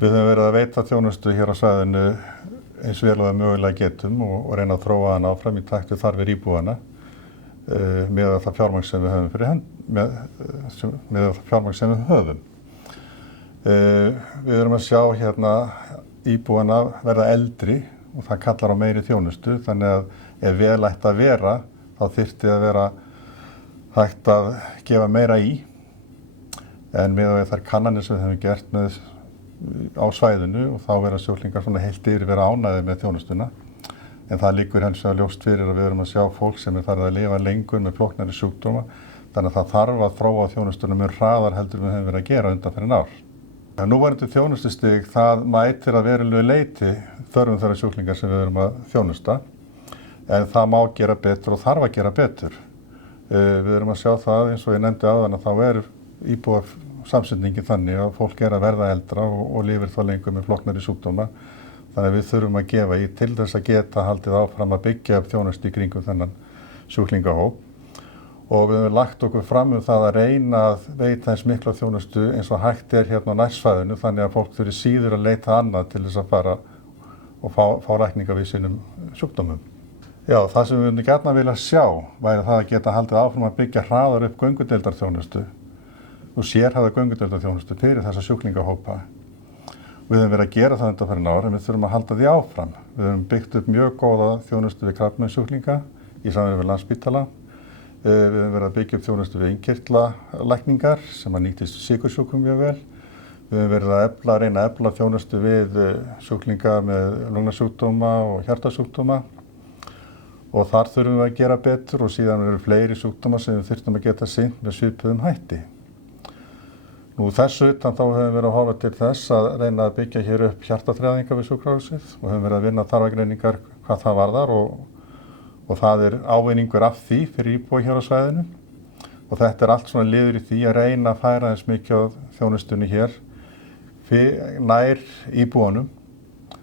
Við höfum verið að veita þjónustu hér á svæðinu eins vel og við mögulega getum og reyna að þróa hana áfram í takt við þarfir íbúanna með það fjármagn sem við höfum fyrir með það fjármagn sem við höfum. Við erum að sjá hérna íbúana verða eldri og það kallar á meiri þjónustu, þannig að ef vel ætti að vera þá þyrfti að vera hægt að gefa meira í, en með þær kannanir sem við höfum gert á svæðinu og þá vera sjúklingar svona heilt yfir vera ánægðir með þjónustuna. En það liggur hins vegar ljóst fyrir að við erum að sjá fólk sem farið að lifa lengur með flóknari sjúkdóma, þannig að það þarf að þróa þjónustuna mjög hraðar heldur við höfum verið að gera undanfarin ár. Núverandi þjónustustig það mætir að verulegu leyti þörfum þeirra sjúklingar sem við erum að þjónusta, en það má gera betur og þarf að gera betur. Við erum að sjá það eins og ég nefndi áðan að þá íbúa samsetningin þannig að fólk að verða eldra og lifir þá lengur með flóknari sjúkdóma. Þannig að við þurfum að gefa í til þess að geta haldið áfram að byggja upp þjónustu í kringum þennan sjúklingahóp. Og við höfum lagt okkur fram það að reyna að veita eins mikla þjónustu eins og hægt hérna á nærsvæðinu, þannig að fólk þurfi síður að leita annað til þess að fara og fá lækninga við sínum sjúkdómum. Já, það sem við myndum gjarna vilja sjá væri það að geta haldið áfram að byggja hraðar upp göngudeildarþjónustu og sérhæfða göngudeildarþjónustu fyrir þessa sjúklingahópa. Við höfum verið að gera það undanfarin ár en við þurfum að halda því áfram. Við höfum byggt upp mjög góða þjónustu við krabbameinssjúklinga í samvinnu við Landspítala. Við höfum verið að byggja upp þjónustu við innkirtlalækningar sem að nýtist sykursjúkum mjög vel. Við höfum verið að reyna að efla þjónustu við sjúklinga með lungnasjúkdóma og hjartasjúkdóma. Og þar þurfum við að gera betur og síðan eru fleiri sjúkdóma sem við þurfum að geta sinnt með svipuðum hætti. Þessu utan þá höfum við verið að horfa til þess að reyna að byggja hér upp hjartaþreifingar við sjúkrahúsið og höfum verið að vinna þarfagreiningar hvað það varðar og það ávinningur af því fyrir íbúa hér á svæðinu. Og þetta allt svona liður í því að reyna að færa eins mikið á þjónustunni hér nær íbúanum,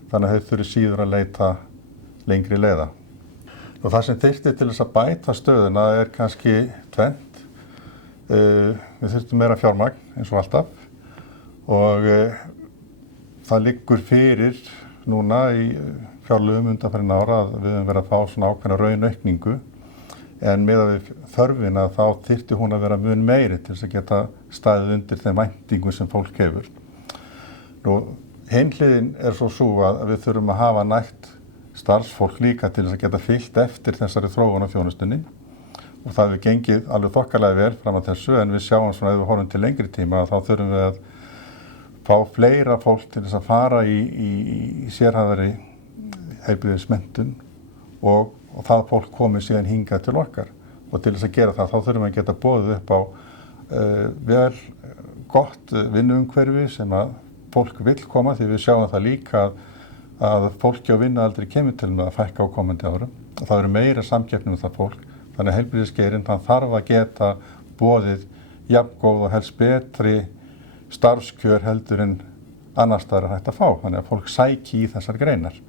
þannig að þau þurfi síður að leita lengri leiða. Og það sem þyrfti til þess að bæta stöðuna kannski tvennt. Við þurftum meira fjármagn eins og alltaf og það liggur fyrir núna í fjárlögum undanfarin ára að við höfum verið að fá svona ákveðna raunaukningu, en miðað við þörfina þá þyrfti hún að vera mun meiri til þess að geta staðið undir þeim væntingum sem fólk hefur. Hin hliðin svo að við þurfum að hafa nægt starfsfólk líka til þess að geta fylgt eftir þessari þróun á þjónustunni. Og það hefur gengið alveg þokkalega vel fram að þessu, en við sjáum svona ef við horfum til lengri tíma þá þurfum við að fá fleira fólk til þess að fara í sérhæfðari heilbrigðismenntun og það fólk komi síðan hingað til okkar. Og til þess að gera það þá þurfum við að geta boðið upp á vel gott vinnuumhverfi sem að fólk vill koma, því við sjáum það líka að fólki á vinnualdri kemur til með að fækka á komandi árum. Og það eru meira samkeppni með það fólk. Þannig að heilbrigðisgeirinn þarf að geta boðið jafngóð og helst betri starfskjör heldur en annars staðar hægt að fá. Þannig að fólk sæki í þessar greinar.